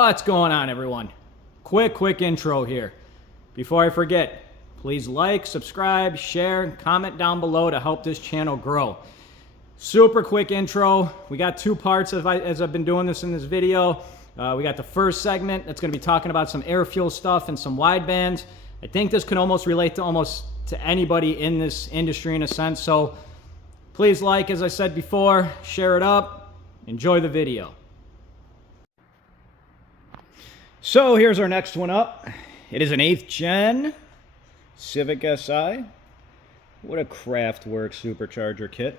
What's going on, everyone? Quick intro here. Before I forget, please like, subscribe, share, and comment down below to help this channel grow. Super quick intro. We got two parts as I've been doing this in this video. We got the first segment that's going to be talking about some air fuel stuff and some widebands. I think this can almost relate to anybody in this industry in a sense. So please like, as I said before, share it up, enjoy the video. So here's our next one up. It is an 8th gen Civic Si. What a Craftwork supercharger kit.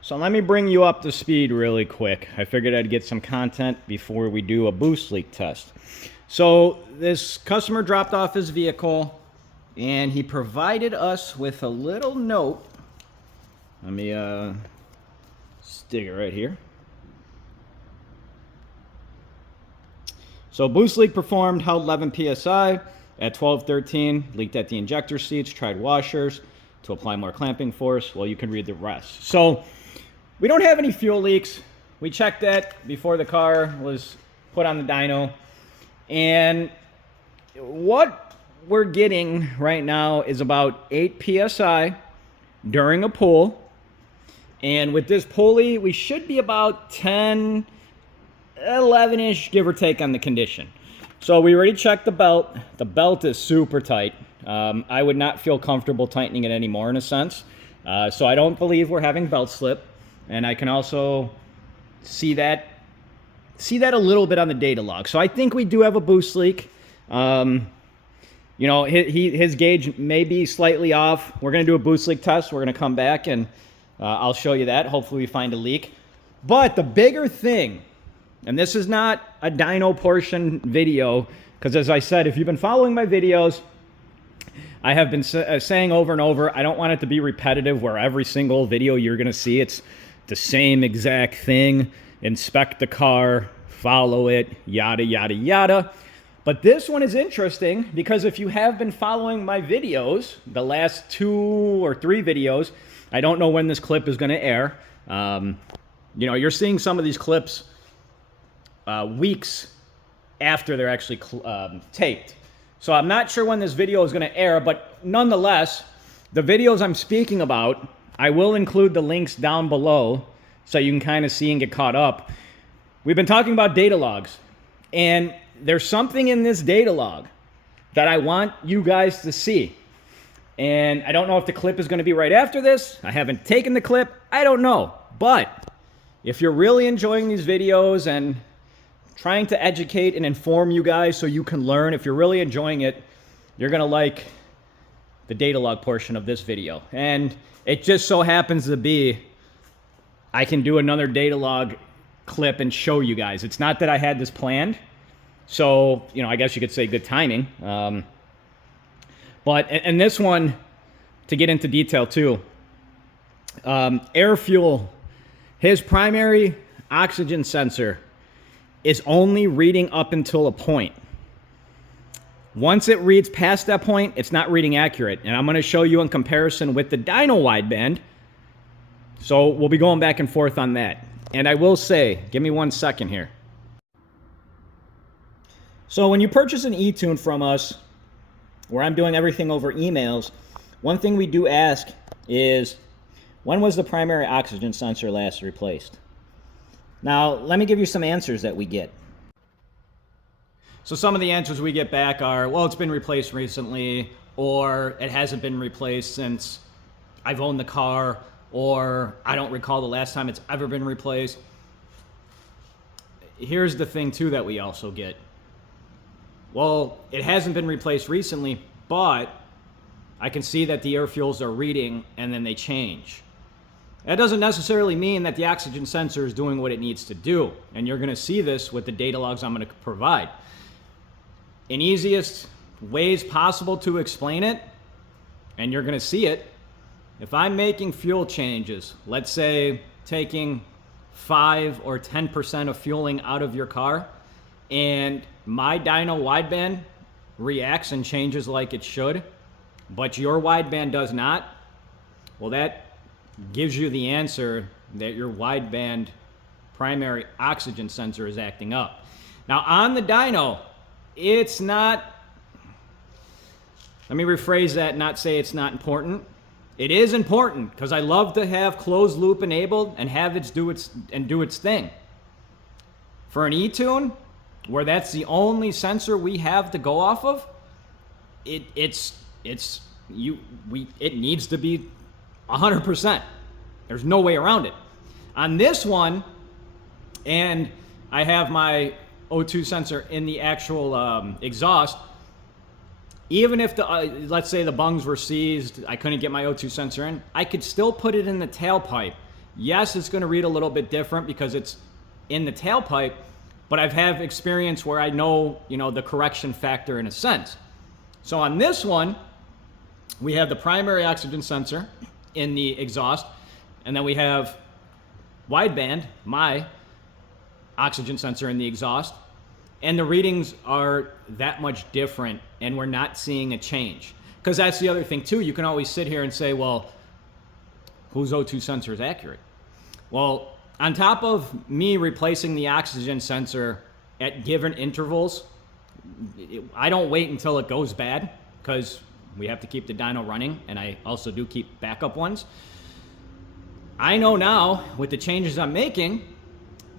So let me bring you up to speed really quick. I figured I'd get some content before we do a boost leak test. So this customer dropped off his vehicle and he provided us with a little note. Let me stick it right here. So boost leak performed, held 11 psi at 12:13, leaked at the injector seats, tried washers to apply more clamping force. Well, you can read the rest. So we don't have any fuel leaks. We checked that before the car was put on the dyno. And what we're getting right now is about 8 psi during a pull. And with this pulley, we should be about 10, 11-ish, give or take on the condition. So we already checked the belt. The belt is super tight. I would not feel comfortable tightening it anymore in a sense. So I don't believe we're having belt slip. And I can also see that a little bit on the data log. So I think we do have a boost leak. You know, his gauge may be slightly off. We're going to do a boost leak test. We're going to come back and I'll show you that. Hopefully we find a leak. But the bigger thing, and this is not a dyno portion video, because as I said, if you've been following my videos, I have been saying over and over, I don't want it to be repetitive where every single video you're going to see, it's the same exact thing. Inspect the car, follow it, yada, yada, yada. But this one is interesting because if you have been following my videos, the last 2 or 3 videos, I don't know when this clip is going to air. You know, you're seeing some of these clips weeks after they're actually taped. So I'm not sure when this video is going to air, but nonetheless, the videos I'm speaking about, I will include the links down below so you can kind of see and get caught up. We've been talking about data logs, and there's something in this data log that I want you guys to see. And I don't know if the clip is going to be right after this. I haven't taken the clip. I don't know. But if you're really enjoying these videos and trying to educate and inform you guys so you can learn, if you're really enjoying it, you're going to like the data log portion of this video. And it just so happens to be I can do another data log clip and show you guys. It's not that I had this planned. So, you know, I guess you could say good timing. But and this one, to get into detail too, air fuel, his primary oxygen sensor is only reading up until a point. Once it reads past that point, it's not reading accurate. And I'm going to show you in comparison with the dyno wideband. So we'll be going back and forth on that. And I will say, give me 1 second here. So when you purchase an eTune from us, where I'm doing everything over emails, one thing we do ask is, when was the primary oxygen sensor last replaced? Now, let me give you some answers that we get. So some of the answers we get back are, well, it's been replaced recently, or it hasn't been replaced since I've owned the car, or I don't recall the last time it's ever been replaced. Here's the thing too that we also get. Well, it hasn't been replaced recently, but I can see that the air fuels are reading and then they change. That doesn't necessarily mean that the oxygen sensor is doing what it needs to do. And you're going to see this with the data logs I'm going to provide. In easiest ways possible to explain it, and you're going to see it, if I'm making fuel changes, let's say taking 5 or 10% of fueling out of your car, and my dyno wideband reacts and changes like it should, but your wideband does not, well, that gives you the answer that your wideband primary oxygen sensor is acting up. Now on the dyno, it's not, let me rephrase that, not say it's not important. It is important because I love to have closed loop enabled and have it do its thing. For an eTune, where that's the only sensor we have to go off of, it needs to be 100%. There's no way around it. On this one, and I have my O2 sensor in the actual exhaust, even if the let's say the bungs were seized, I couldn't get my O2 sensor in, I could still put it in the tailpipe. Yes, it's going to read a little bit different because it's in the tailpipe, but I've had experience where I know, the correction factor in a sense. So on this one, we have the primary oxygen sensor in the exhaust, and then we have wideband, my oxygen sensor in the exhaust, and the readings are that much different, and we're not seeing a change. Because that's the other thing too, you can always sit here and say, well, whose O2 sensor is accurate? Well, on top of me replacing the oxygen sensor at given intervals, I don't wait until it goes bad, because we have to keep the dyno running, and I also do keep backup ones. I know now, with the changes I'm making,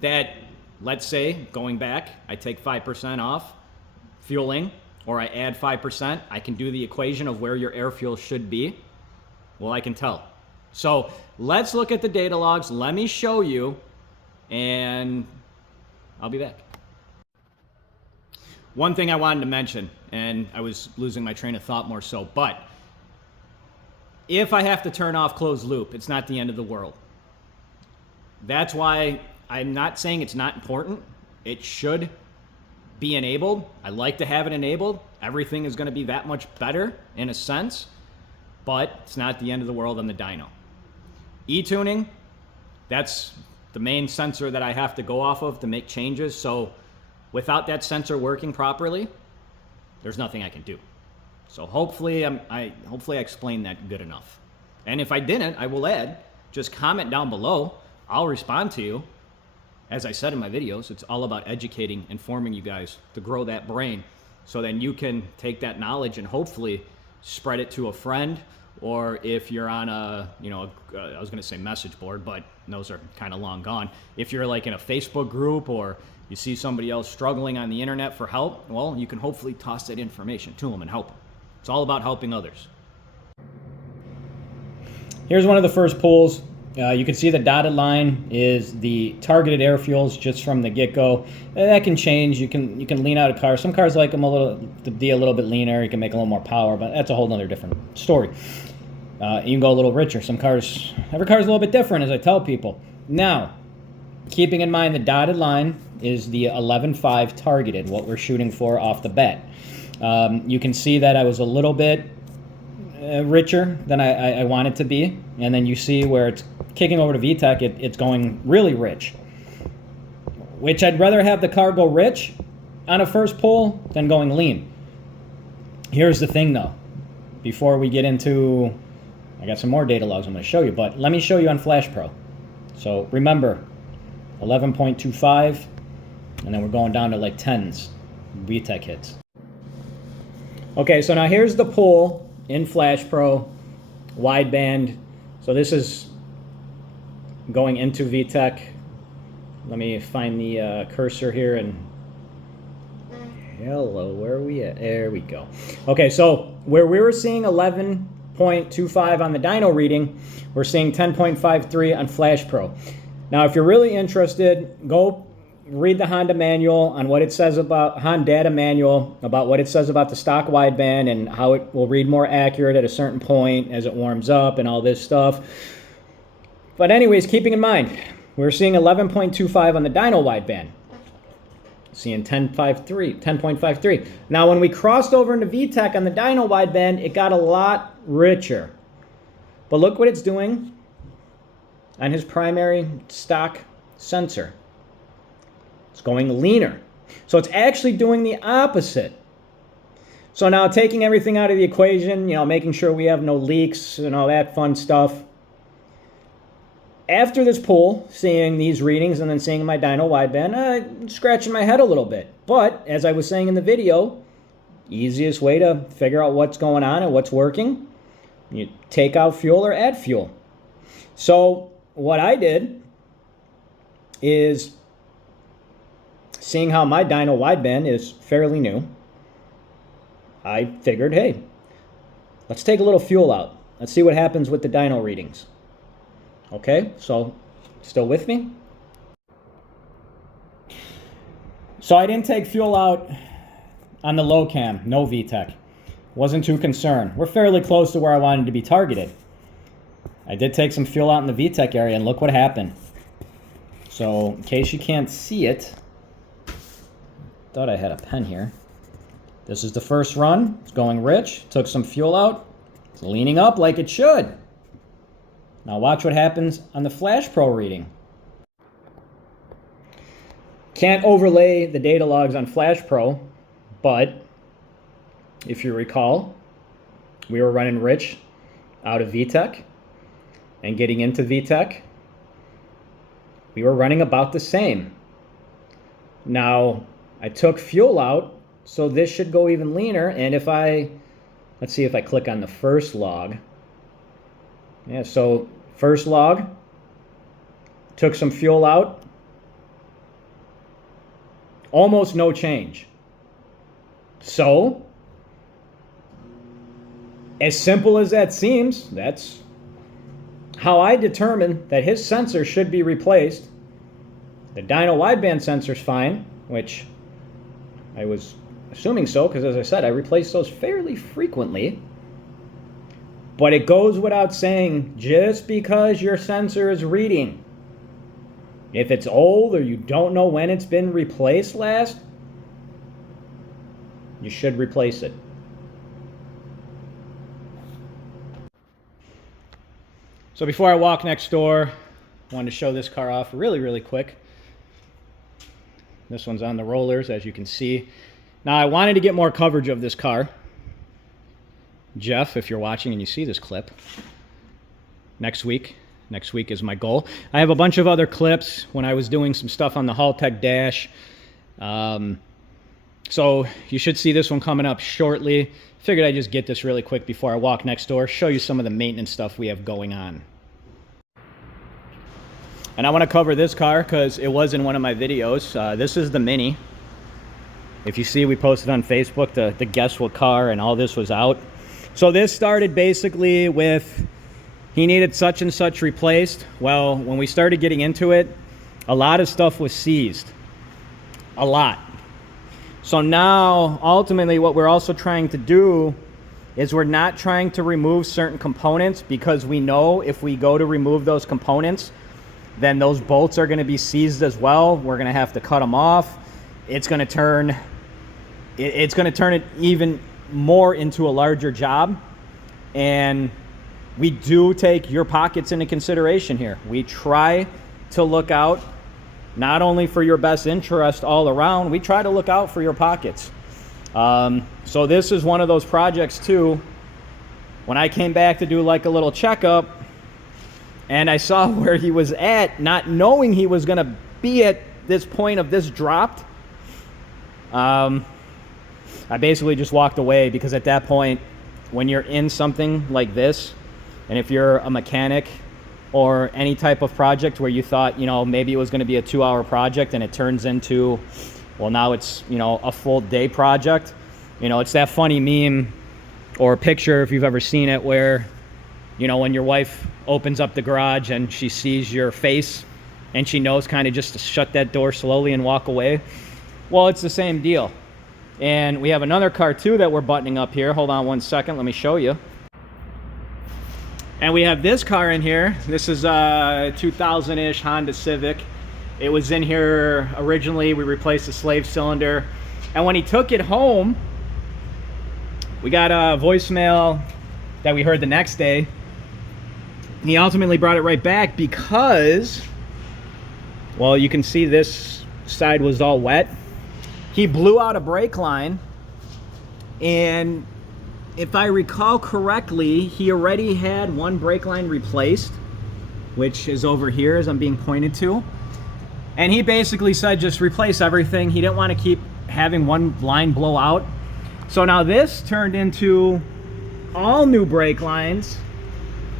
that, let's say, going back, I take 5% off fueling, or I add 5%, I can do the equation of where your air fuel should be. Well, I can tell. So let's look at the data logs. Let me show you, and I'll be back. One thing I wanted to mention, and I was losing my train of thought more so, but if I have to turn off closed loop, it's not the end of the world. That's why I'm not saying it's not important. It should be enabled. I like to have it enabled. Everything is going to be that much better in a sense, but it's not the end of the world on the dyno. E-tuning, that's the main sensor that I have to go off of to make changes. So without that sensor working properly, there's nothing I can do. So hopefully I explained that good enough. And if I didn't, I will add, just comment down below. I'll respond to you. As I said in my videos, it's all about educating, informing you guys to grow that brain, so then you can take that knowledge and hopefully spread it to a friend, or if you're on a, I was going to say message board, but those are kind of long gone. If you're like in a Facebook group, or you see somebody else struggling on the internet for help, well, you can hopefully toss that information to them and help them. It's all about helping others. Here's one of the first pulls. You can see the dotted line is the targeted air fuels just from the get-go. That can change. You can lean out a car. Some cars like them to be a little bit leaner. You can make a little more power, but that's a whole other different story. You can go a little richer. Every car is a little bit different, as I tell people. Now, keeping in mind the dotted line is the 11.5 targeted, what we're shooting for off the bat. You can see that I was a little bit richer than I want it to be, and then you see where it's kicking over to VTEC, it's going really rich, which I'd rather have the car go rich on a first pull than going lean. Here's the thing though, before we get into, I got some more data logs I'm going to show you, but let me show you on Flash Pro. So remember, 11.25, and then we're going down to like 10s VTEC hits. Okay, so now here's the pull in Flash Pro, wideband. So this is going into VTEC. Let me find the cursor here, and hello, where are we at? There we go. Okay, so where we were seeing 11.25 on the dyno reading, we're seeing 10.53 on Flash Pro. Now, if you're really interested, go read the Honda manual on what it says about Honda data manual, about what it says about the stock wideband and how it will read more accurate at a certain point as it warms up and all this stuff. But anyways, keeping in mind, we're seeing 11.25 on the dyno wideband. Seeing 10.53. Now, when we crossed over into VTEC on the dyno wideband, it got a lot richer. But look what it's doing on his primary stock sensor. It's going leaner. So it's actually doing the opposite. So now, taking everything out of the equation, making sure we have no leaks and all that fun stuff, after this pull, seeing these readings and then seeing my dyno wideband, I'm scratching my head a little bit. But as I was saying in the video, easiest way to figure out what's going on and what's working, you take out fuel or add fuel. So what I did is, seeing how my dyno wideband is fairly new, I figured, hey, let's take a little fuel out. Let's see what happens with the dyno readings. Okay, so still with me? So I didn't take fuel out on the low cam, no VTEC. Wasn't too concerned. We're fairly close to where I wanted to be targeted. I did take some fuel out in the VTEC area, and look what happened. So in case you can't see it, thought I had a pen here. This is the first run. It's going rich. Took some fuel out. It's leaning up like it should. Now watch what happens on the Flash Pro reading. Can't overlay the data logs on Flash Pro, but if you recall, we were running rich out of VTEC and getting into VTEC. We were running about the same. Now, I took fuel out, so this should go even leaner. And if let's see if I click on the first log. Yeah, so first log, took some fuel out, almost no change. So, as simple as that seems, that's how I determined that his sensor should be replaced. The dyno wideband sensor's fine, which I was assuming so, because as I said, I replace those fairly frequently. But it goes without saying, just because your sensor is reading, if it's old or you don't know when it's been replaced last, you should replace it. So before I walk next door, I wanted to show this car off really, really quick. This one's on the rollers, as you can see. Now, I wanted to get more coverage of this car. Jeff, if you're watching and you see this clip, next week is my goal. I have a bunch of other clips when I was doing some stuff on the Haltech dash. So you should see this one coming up shortly. Figured I'd just get this really quick before I walk next door, show you some of the maintenance stuff we have going on. And I want to cover this car because it was in one of my videos. This is the Mini. If you see, we posted on Facebook the guess what car, and all this was out. So this started basically with, he needed such and such replaced. Well, when we started getting into it, a lot of stuff was seized. A lot. So now, ultimately, what we're also trying to do is we're not trying to remove certain components, because we know if we go to remove those components, then those bolts are going to be seized as well. We're going to have to cut them off. It's going to turn it even more into a larger job. And we do take your pockets into consideration here. We try to look out not only for your best interest all around, we try to look out for your pockets. So this is one of those projects too. When I came back to do like a little checkup, and I saw where he was at, not knowing he was going to be at this point of this dropped, I basically just walked away, because at that point, when you're in something like this, and if you're a mechanic or any type of project where you thought, maybe it was going to be a 2-hour project and it turns into, well, now it's, a full day project. It's that funny meme or picture, if you've ever seen it, where, when your wife opens up the garage and she sees your face and she knows kind of just to shut that door slowly and walk away. Well, it's the same deal. And we have another car too that we're buttoning up here. Hold on one second, let me show you. And we have this car in here. This is a 2000-ish Honda Civic. It was in here originally. We replaced the slave cylinder. And when he took it home, we got a voicemail that we heard the next day. He ultimately brought it right back because, well, you can see this side was all wet. He blew out a brake line, and if I recall correctly, he already had one brake line replaced. which is over here as I'm being pointed to. And he basically said just replace everything. He didn't want to keep having one line blow out. So now this turned into all new brake lines,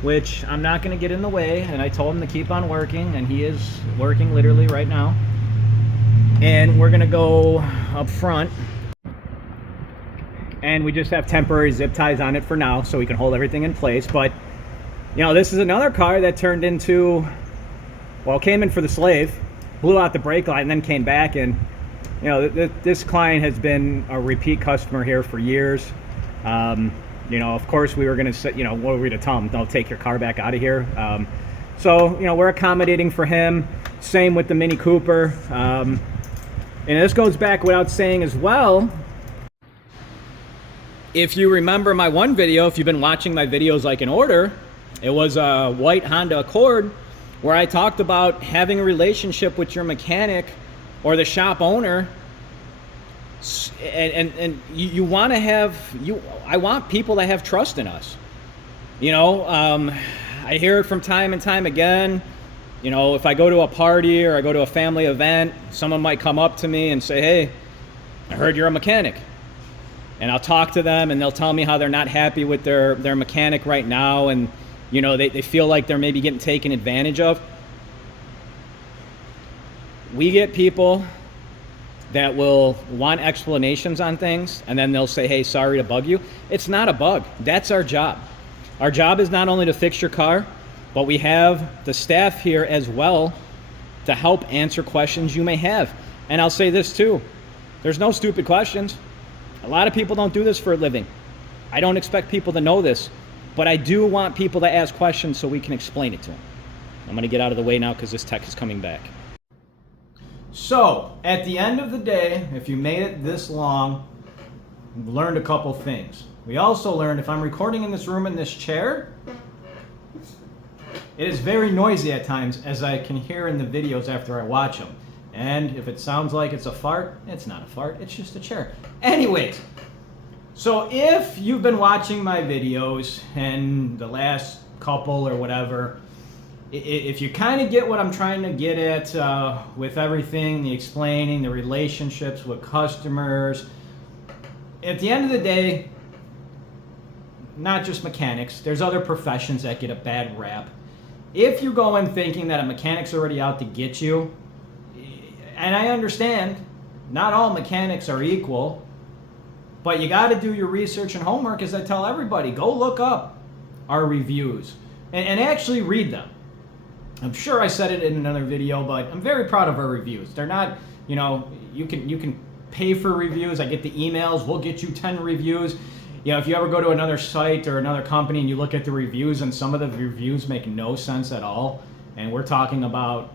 which I'm not going to get in the way. And I told him to keep on working, and he is working literally right now. And we're going to go up front. And we just have temporary zip ties on it for now so we can hold everything in place. But, you know, this is another car that turned into, well, came in for the slave, blew out the brake line, and then came back. And, you know, this client has been a repeat customer here for years. You know, of course, we were going to say, you know, what were we to tell him? Don't take your car back out of here. So, you know, we're accommodating for him. Same with the Mini Cooper. And this goes back without saying as well. If you remember my one video, if you've been watching my videos like in order, it was a white Honda Accord where I talked about having a relationship with your mechanic or the shop owner. And you want to have, I want people that have trust in us. You know, I hear it from time and time again. You know, if I go to a party or I go to a family event, someone might come up to me and say, hey, I heard you're a mechanic. And I'll talk to them and they'll tell me how they're not happy with their mechanic right now. And, you know, they feel like they're maybe getting taken advantage of. We get people that will want explanations on things, and then they'll say, hey, sorry to bug you. It's not a bug. That's our job. Our job is not only to fix your car, but we have the staff here as well to help answer questions you may have. And I'll say this too. There's no stupid questions. A lot of people don't do this for a living. I don't expect people to know this, but I do want people to ask questions so we can explain it to them. I'm going to get out of the way now because this tech is coming back. So, at the end of the day, if you made it this long, we've learned a couple things. We also learned if I'm recording in this room in this chair, it is very noisy at times, as I can hear in the videos after I watch them. And if it sounds like it's a fart, it's not a fart, it's just a chair. Anyways, so if you've been watching my videos and the last couple or whatever, if you kind of get what I'm trying to get at with everything, the explaining, the relationships with customers, at the end of the day, not just mechanics, there's other professions that get a bad rap. If you go in thinking that a mechanic's already out to get you, and I understand not all mechanics are equal, but you got to do your research and homework, as I tell everybody. Go look up our reviews and actually read them. I'm sure I said it in another video, but I'm very proud of our reviews. They're not, you know, you can pay for reviews. I get the emails, we'll get you 10 reviews. You know, if you ever go to another site or another company and you look at the reviews and some of the reviews make no sense at all, and we're talking about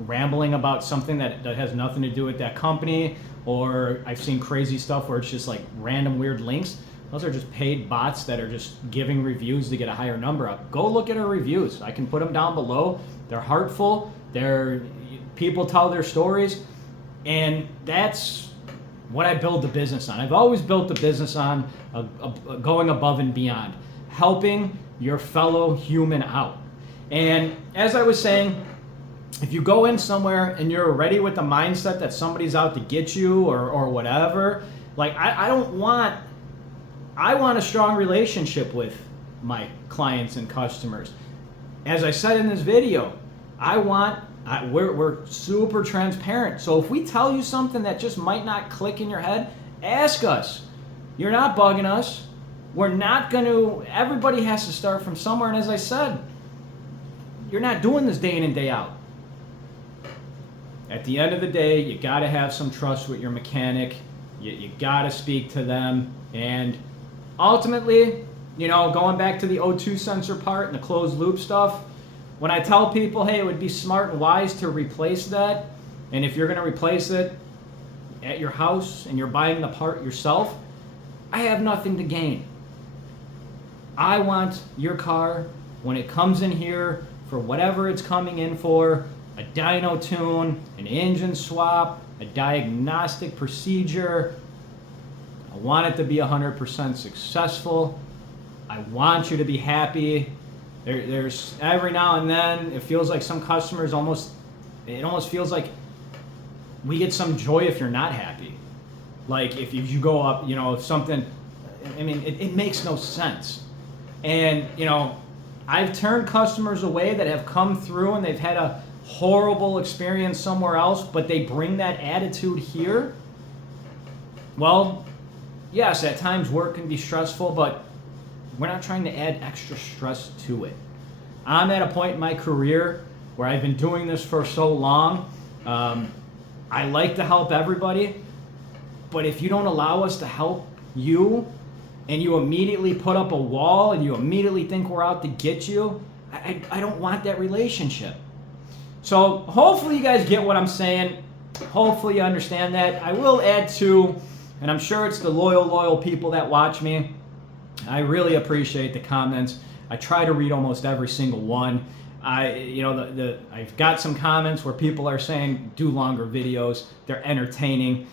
rambling about something that has nothing to do with that company, or I've seen crazy stuff where it's just like random weird links. Those are just paid bots that are just giving reviews to get a higher number up. Go look at our reviews. I can put them down below. They're heartful. People tell their stories, and that's what I build the business on. I've always built the business on going above and beyond, helping your fellow human out. And as I was saying, if you go in somewhere and you're already with the mindset that somebody's out to get you or whatever, like I want a strong relationship with my clients and customers. As I said in this video, we're super transparent. So if we tell you something that just might not click in your head, ask us. You're not bugging us. We're not going to, everybody has to start from somewhere. And as I said, you're not doing this day in and day out. At the end of the day, you got to have some trust with your mechanic. You got to speak to them. And ultimately, you know, going back to the O2 sensor part and the closed loop stuff, when I tell people, hey, it would be smart and wise to replace that, and if you're going to replace it at your house and you're buying the part yourself, I have nothing to gain. I want your car, when it comes in here for whatever it's coming in for, a dyno tune, an engine swap, a diagnostic procedure, I want it to be 100% successful. I want you to be happy. There's every now and then it feels like some customers it almost feels like we get some joy if you're not happy. Like if you go up, if something, I mean, it makes no sense. And, I've turned customers away that have come through and they've had a horrible experience somewhere else, but they bring that attitude here. Well, yes, at times work can be stressful, but we're not trying to add extra stress to it. I'm at a point in my career where I've been doing this for so long. I like to help everybody, but if you don't allow us to help you and you immediately put up a wall and you immediately think we're out to get you, I don't want that relationship. So hopefully you guys get what I'm saying. Hopefully you understand that. I will add to, and I'm sure it's the loyal people that watch me. I really appreciate the comments. I try to read almost every single one. I've got some comments where people are saying do longer videos. They're entertaining.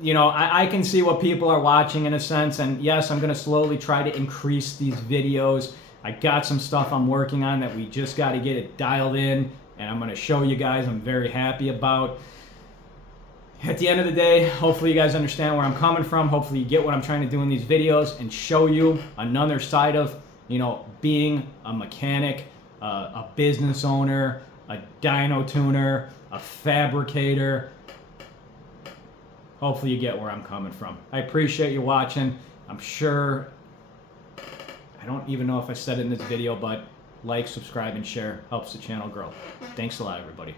I can see what people are watching in a sense, and yes, I'm going to slowly try to increase these videos. I got some stuff I'm working on that we just got to get it dialed in, and I'm going to show you guys. I'm very happy about. At the end of the day, hopefully you guys understand where I'm coming from. Hopefully you get what I'm trying to do in these videos and show you another side of, being a mechanic, a business owner, a dyno tuner, a fabricator. Hopefully you get where I'm coming from. I appreciate you watching. I'm sure, I don't even know if I said it in this video, but like, subscribe, and share helps the channel grow. Thanks a lot, everybody.